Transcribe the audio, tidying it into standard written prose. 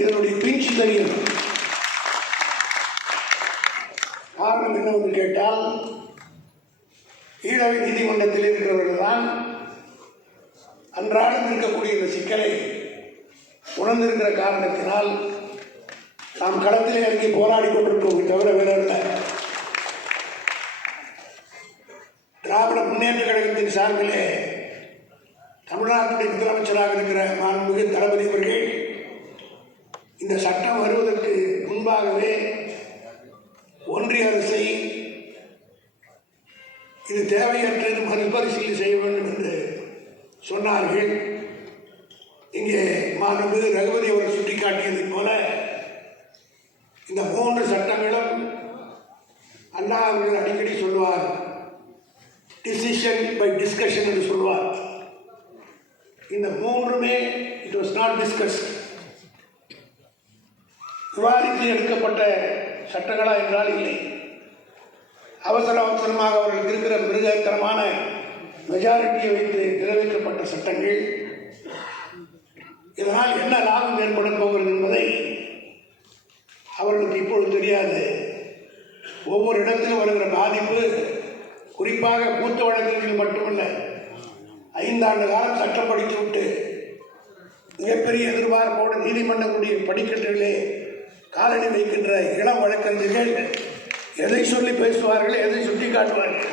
இதனுடைய பிஞ்சு தெரியும். காரணம் என்னவென்று கேட்டால், ஈழவை நீதிமன்றத்தில் இருக்கிறவர்கள் தான் அன்றாடம் இருக்கக்கூடிய இந்த சிக்கலை உணர்ந்திருக்கிற காரணத்தினால் நாம் களத்திலே இறங்கி போராடி கொண்டிருக்கோம். தவிர வேற இல்லை. திராவிட முன்னேற்ற கழகத்தின் சார்பிலே தமிழ்நாட்டுடைய முதலமைச்சராக இருக்கிற மாண்புமிகு தளபதி அவர்கள் இந்த சட்டம் வருவதற்கு முன்பாகவே ஒன்றிய அரசை இது தேவையற்றது மறுபரிசீலனை செய்ய வேண்டும் என்று சொன்னார்கள். இங்கே மாண்புமிகு ரகுபதி அவர்கள் சுட்டிக்காட்டியது போல இந்த 3 சட்டங்களும் அண்ணா அவர்கள் அடிக்கடி சொல்வார், டிசிஷன் பை டிஸ்கஷன் என்று சொல்வார். இந்த 3மே இட் வாஸ் நாட் டிஸ்கஸ், விவாதித்து எடுக்கப்பட்ட சட்டங்களா என்றால் இல்லை. அவசரமாக அவர்களுக்கு இருக்கிற மிருகத்தனமான மெஜாரிட்டியை வைத்து நிறைவேற்றப்பட்ட சட்டங்கள். இதனால் என்ன லாபம் ஏற்பட போகிறது என்பதை அவர்களுக்கு இப்பொழுது தெரியாது. ஒவ்வொரு இடத்திலும் வருகிற பாதிப்பு, குறிப்பாக மூத்த வழக்கறிஞர்கள் மட்டுமல்ல, 5 ஆண்டு காலம் சட்டம் படித்துவிட்டு மிகப்பெரிய எதிர்பார்ப்போடு நீதிமன்றங்களுடைய படிக்கட்டுகளே காலடி வைக்கின்ற இளம் வழக்கறிஞர்கள் எதை சொல்லி பேசுவார்கள், எதை சுட்டி காட்டுவார்கள்.